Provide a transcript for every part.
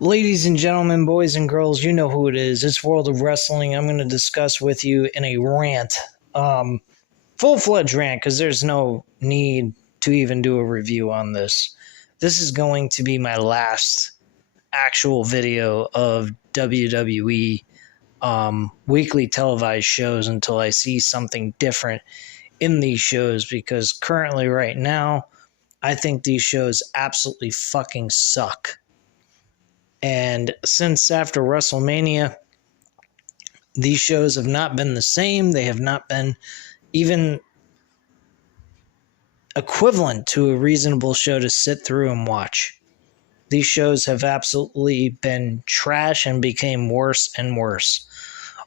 Ladies and gentlemen, boys and girls, you know who it is. It's World of Wrestling. I'm going to discuss with you in a rant, full-fledged rant, because there's no need to even do a review on this. This is going to be my last actual video of WWE weekly televised shows until I see something different in these shows, because currently, right now, I think these shows absolutely fucking suck. And since after WrestleMania, these shows have not been the same. They have not been even equivalent to a reasonable show to sit through and watch. These shows have absolutely been trash and became worse and worse.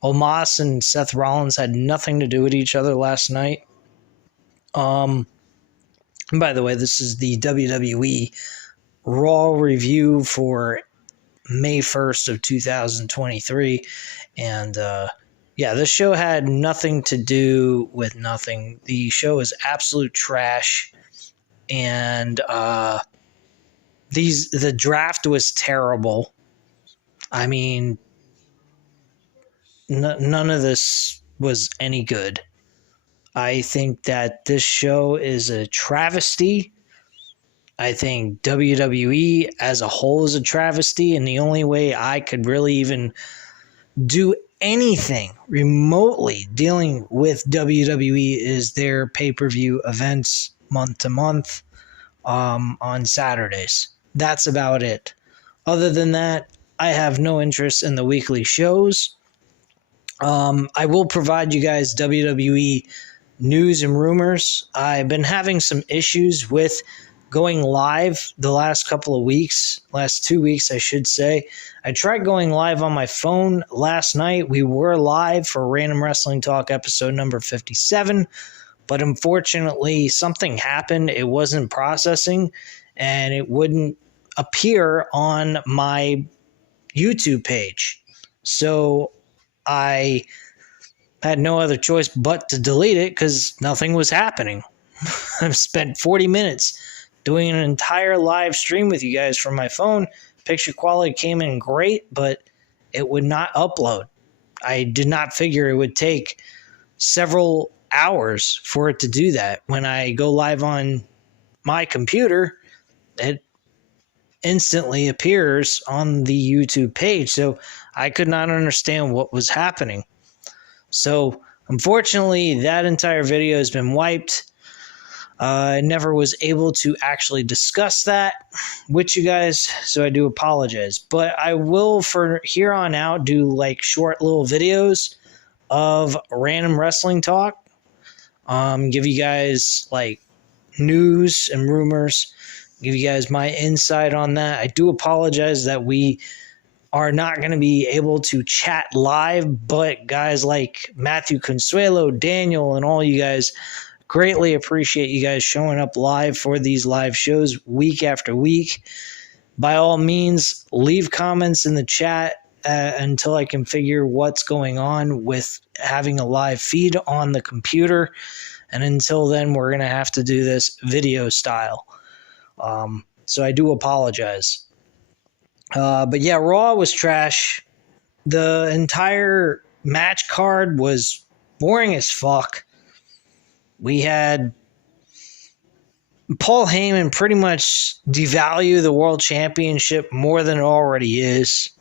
Omos and Seth Rollins had nothing to do with each other last night. And by the way, this is the WWE Raw review for May 1st of 2023. And this show had nothing to do with nothing. The show is absolute trash. And the draft was terrible. I mean, none of this was any good. I think that this show is a travesty. I think WWE as a whole is a travesty, and the only way I could really even do anything remotely dealing with WWE is their pay-per-view events month to month on Saturdays. That's about it. Other than that, I have no interest in the weekly shows. I will provide you guys WWE news and rumors. I've been having some issues with going live the last couple of weeks, last 2 weeks, I should say. I tried going live on my phone last night. We were live for Random Wrestling Talk episode number 57, but unfortunately something happened. It wasn't processing and it wouldn't appear on my YouTube page. So I had no other choice but to delete it because nothing was happening. I've spent 40 minutes doing an entire live stream with you guys from my phone. Picture quality came in great, but it would not upload. I did not figure it would take several hours for it to do that. When I go live on my computer, it instantly appears on the YouTube page. So I could not understand what was happening. So unfortunately, that entire video has been wiped. I never was able to actually discuss that with you guys, so I do apologize. But I will, for here on out, do like short little videos of random wrestling talk. Give you guys like news and rumors. Give you guys my insight on that. I do apologize that we are not going to be able to chat live, but guys like Matthew Consuelo, Daniel, and all you guys, greatly appreciate you guys showing up live for these live shows week after week. By all means, leave comments in the chat until I can figure what's going on with having a live feed on the computer. And until then, we're going to have to do this video style. So I do apologize. But yeah, Raw was trash. The entire match card was boring as fuck. We had Paul Heyman pretty much devalue the World Championship more than it already is.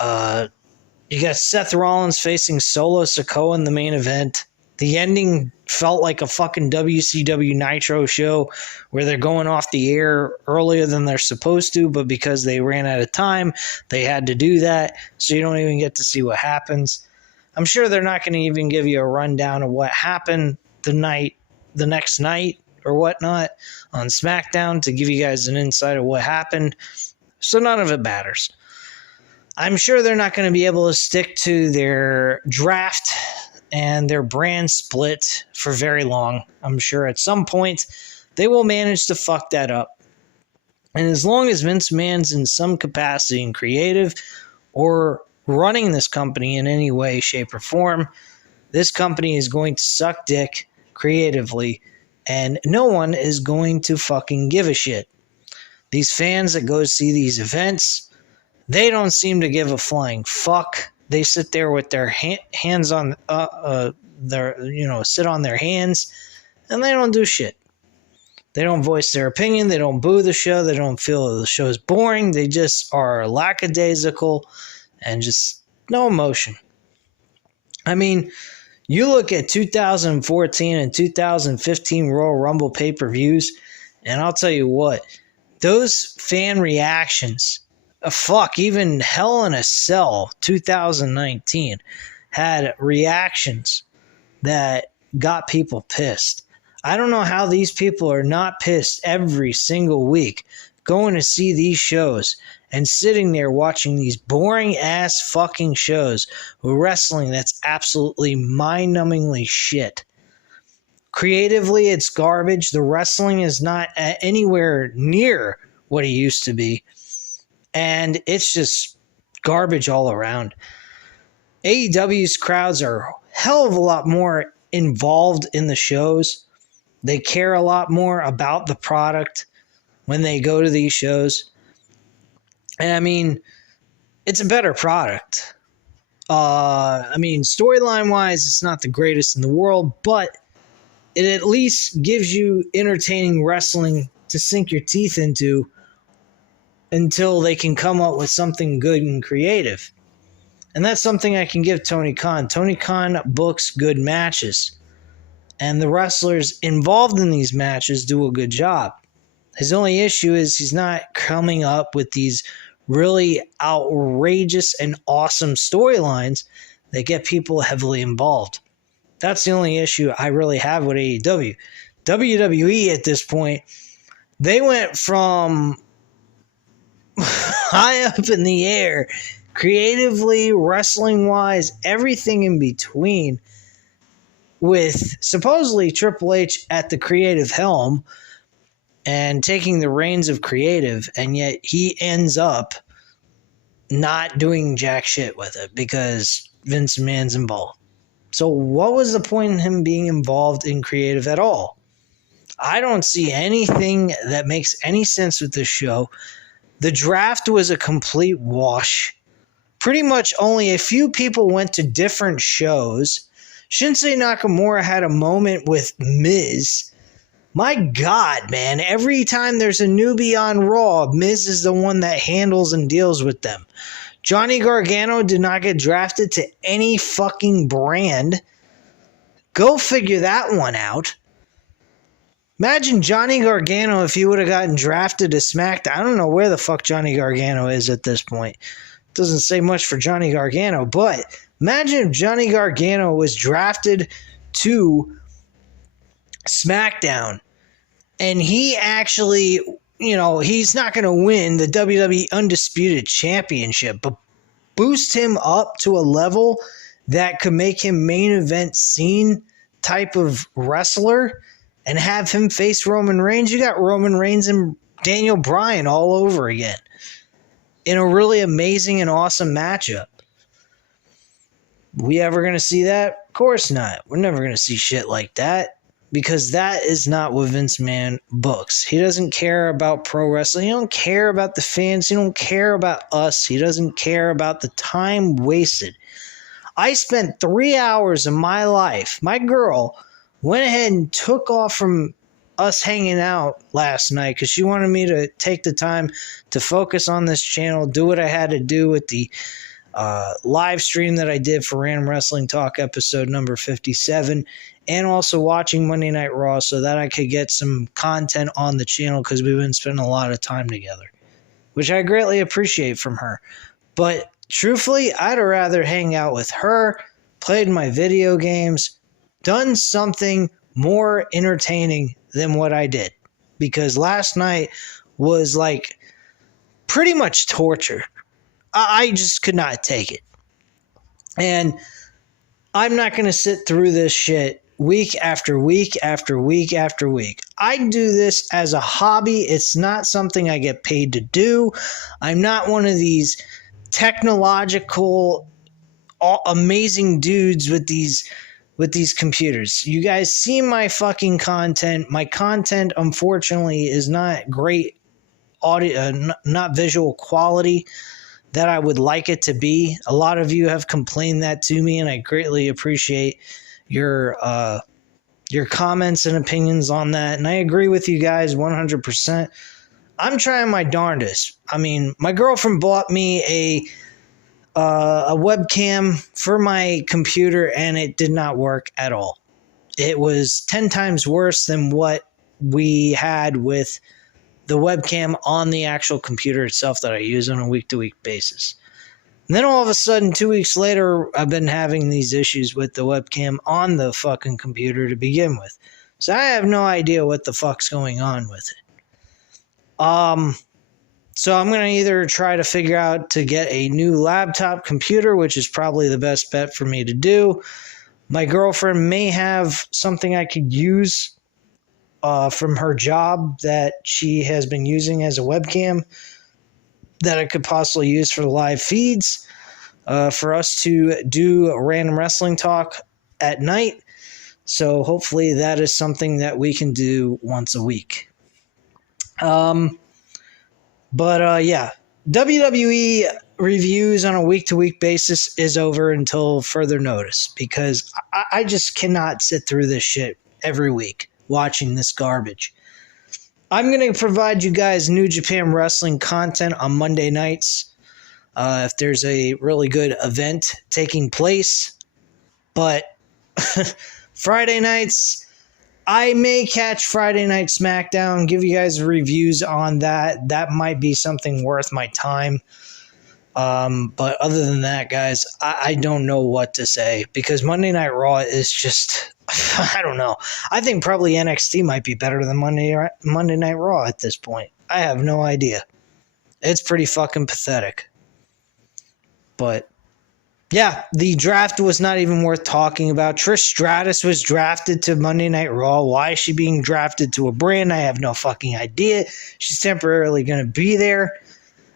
You got Seth Rollins facing Solo Sikoa in the main event. The ending felt like a fucking WCW Nitro show where they're going off the air earlier than they're supposed to, but because they ran out of time, they had to do that, so you don't even get to see what happens. I'm sure they're not going to even give you a rundown of what happened the next night or whatnot on SmackDown to give you guys an insight of what happened, so none of it matters. I'm sure they're not going to be able to stick to their draft and their brand split for very long. I'm sure at some point they will manage to fuck that up. And as long as Vince McMahon's in some capacity in creative or running this company in any way, shape, or form, this company is going to suck dick creatively, and no one is going to fucking give a shit. These fans that go see these events They don't seem to give a flying fuck. They sit there with their hands on sit on their hands, and they don't do shit. They don't voice their opinion. They don't boo the show. They don't feel the show's boring. They just are lackadaisical and just no emotion. I mean, you look at 2014 and 2015 Royal Rumble pay-per-views, and I'll tell you what, those fan reactions, even Hell in a Cell 2019 had reactions that got people pissed. I don't know how these people are not pissed every single week going to see these shows and sitting there watching these boring ass fucking shows with wrestling that's absolutely mind-numbingly shit. Creatively, it's garbage. The wrestling is not anywhere near what it used to be. And it's just garbage all around. AEW's crowds are a hell of a lot more involved in the shows. They care a lot more about the product when they go to these shows. And I mean, it's a better product. Storyline-wise, it's not the greatest in the world, but it at least gives you entertaining wrestling to sink your teeth into until they can come up with something good and creative. And that's something I can give Tony Khan. Tony Khan books good matches. And the wrestlers involved in these matches do a good job. His only issue is he's not coming up with these really outrageous and awesome storylines that get people heavily involved. That's the only issue I really have with AEW. WWE at this point, they went from high up in the air, creatively, wrestling-wise, everything in between, with supposedly Triple H at the creative helm and taking the reins of creative, and yet he ends up not doing jack shit with it because Vince McMahon's involved. So what was the point in him being involved in creative at all? I don't see anything that makes any sense with this show. The draft was a complete wash. Pretty much only a few people went to different shows. Shinsuke Nakamura had a moment with Miz. My God, man, every time there's a newbie on Raw, Miz is the one that handles and deals with them. Johnny Gargano did not get drafted to any fucking brand. Go figure that one out. Imagine Johnny Gargano if he would have gotten drafted to SmackDown. I don't know where the fuck Johnny Gargano is at this point. Doesn't say much for Johnny Gargano, but imagine if Johnny Gargano was drafted to SmackDown and he actually, he's not going to win the WWE Undisputed Championship, but boost him up to a level that could make him main event scene type of wrestler and have him face Roman Reigns. You got Roman Reigns and Daniel Bryan all over again in a really amazing and awesome matchup. We ever going to see that? Of course not. We're never going to see shit like that because that is not what Vince McMahon books. He doesn't care about pro wrestling. He don't care about the fans. He don't care about us. He doesn't care about the time wasted. I spent 3 hours of my life. My girl went ahead and took off from us hanging out last night because she wanted me to take the time to focus on this channel, do what I had to do with the live stream that I did for Random Wrestling Talk episode number 57, and also watching Monday Night Raw so that I could get some content on the channel because we've been spending a lot of time together, which I greatly appreciate from her. But truthfully, I'd rather hang out with her, played my video games, done something more entertaining than what I did, because last night was like pretty much torture. I just could not take it. And I'm not going to sit through this shit week after week after week after week. I do this as a hobby. It's not something I get paid to do. I'm not one of these technological amazing dudes with these computers. You guys see my fucking content. My content, unfortunately, is not great audio, not visual quality. that I would like it to be. A lot of you have complained that to me, and I greatly appreciate your comments and opinions on that. And I agree with you guys 100%. I'm trying my darndest. I mean, my girlfriend bought me a webcam for my computer, and it did not work at all. It was 10 times worse than what we had with the webcam on the actual computer itself that I use on a week-to-week basis. And then all of a sudden, 2 weeks later, I've been having these issues with the webcam on the fucking computer to begin with. So I have no idea what the fuck's going on with it. So I'm going to either try to figure out to get a new laptop computer, which is probably the best bet for me to do. My girlfriend may have something I could use from her job that she has been using as a webcam that I could possibly use for the live feeds for us to do a random wrestling talk at night. So hopefully that is something that we can do once a week. Yeah, WWE reviews on a week-to-week basis is over until further notice, because I just cannot sit through this shit every week watching this garbage. I'm going to provide you guys New Japan Wrestling content on Monday nights if there's a really good event taking place. But Friday nights, I may catch Friday Night SmackDown, give you guys reviews on that. That might be something worth my time. But other than that, guys, I don't know what to say, because Monday Night Raw is just, I don't know. I think probably NXT might be better than Monday Night Raw at this point. I have no idea. It's pretty fucking pathetic. But yeah, the draft was not even worth talking about. Trish Stratus was drafted to Monday Night Raw. Why is she being drafted to a brand? I have no fucking idea. She's temporarily going to be there.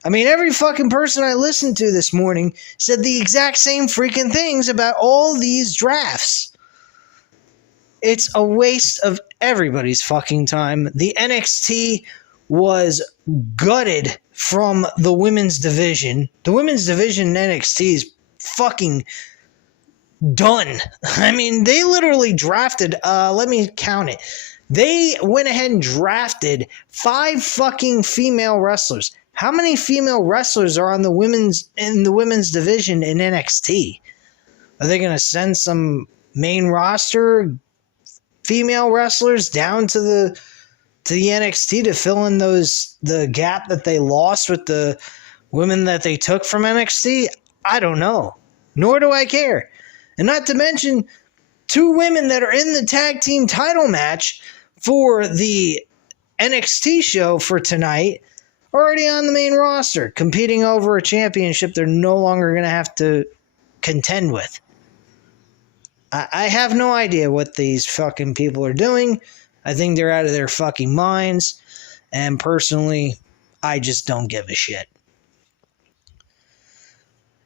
I mean, every fucking person I listened to this morning said the exact same freaking things about all these drafts. It's a waste of everybody's fucking time. The NXT was gutted from the women's division. The women's division in NXT is fucking done. I mean, they literally drafted, let me count it. They went ahead and drafted 5 fucking female wrestlers. How many female wrestlers are in the women's division in NXT? Are they going to send some main roster female wrestlers down to the NXT to fill in the gap that they lost with the women that they took from NXT? I don't know. Nor do I care. And not to mention 2 women that are in the tag team title match for the NXT show for tonight already on the main roster, competing over a championship they're no longer going to have to contend with. I have no idea what these fucking people are doing. I think they're out of their fucking minds. And personally, I just don't give a shit.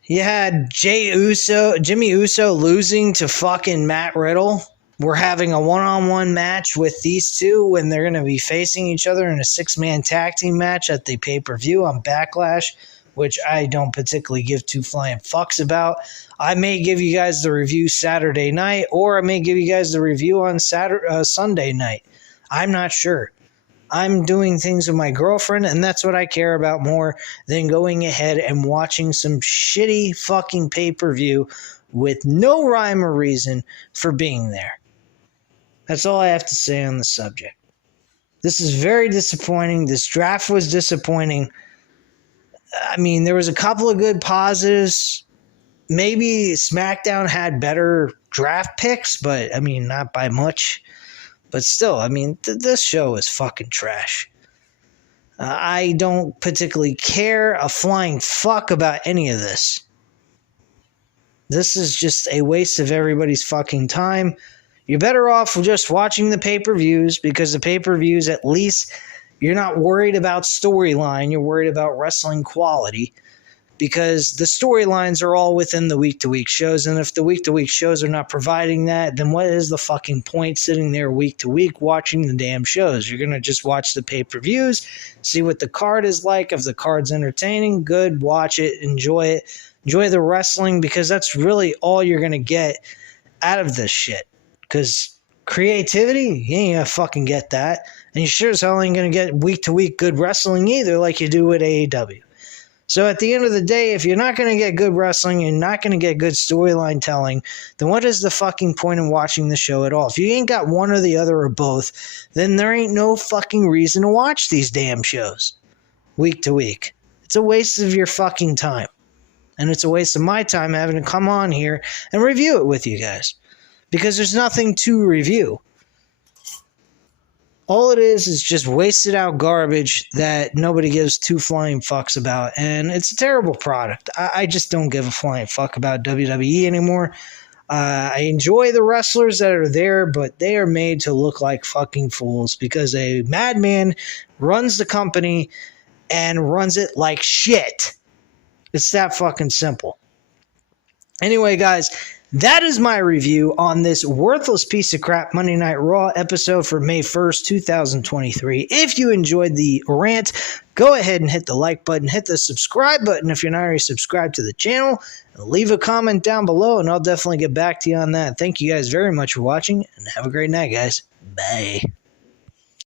You had Jimmy Uso losing to fucking Matt Riddle. We're having a one-on-one match with these two when they're going to be facing each other in a 6-man tag team match at the pay-per-view on Backlash, which I don't particularly give 2 flying fucks about. I may give you guys the review Saturday night, or I may give you guys the review on Sunday night. I'm not sure. I'm doing things with my girlfriend, and that's what I care about more than going ahead and watching some shitty fucking pay-per-view with no rhyme or reason for being there. That's all I have to say on the subject. This is very disappointing. This draft was disappointing. I mean, there was a couple of good positives. Maybe SmackDown had better draft picks, but I mean, not by much. But still, I mean, this show is fucking trash. I don't particularly care a flying fuck about any of this. This is just a waste of everybody's fucking time. You're better off just watching the pay-per-views, because the pay-per-views, at least, you're not worried about storyline. You're worried about wrestling quality, because the storylines are all within the week-to-week shows, and if the week-to-week shows are not providing that, then what is the fucking point sitting there week-to-week watching the damn shows? You're going to just watch the pay-per-views, see what the card is like. If the card's entertaining, good, watch it, enjoy the wrestling, because that's really all you're going to get out of this shit. Because creativity, you ain't going to fucking get that. And you sure as hell ain't going to get week-to-week good wrestling either like you do with AEW. So at the end of the day, if you're not going to get good wrestling, you're not going to get good storyline telling, then what is the fucking point in watching the show at all? If you ain't got one or the other or both, then there ain't no fucking reason to watch these damn shows week to week. It's a waste of your fucking time. And it's a waste of my time having to come on here and review it with you guys. Because there's nothing to review. All it is just wasted out garbage that nobody gives two flying fucks about. And it's a terrible product. I just don't give a flying fuck about WWE anymore. I enjoy the wrestlers that are there, but they are made to look like fucking fools because a madman runs the company and runs it like shit. It's that fucking simple. Anyway, guys, that is my review on this worthless piece of crap Monday Night Raw episode for May 1st, 2023. If you enjoyed the rant, go ahead and hit the like button, hit the subscribe button if you're not already subscribed to the channel. Leave a comment down below, and I'll definitely get back to you on that. Thank you guys very much for watching, and have a great night, guys. Bye.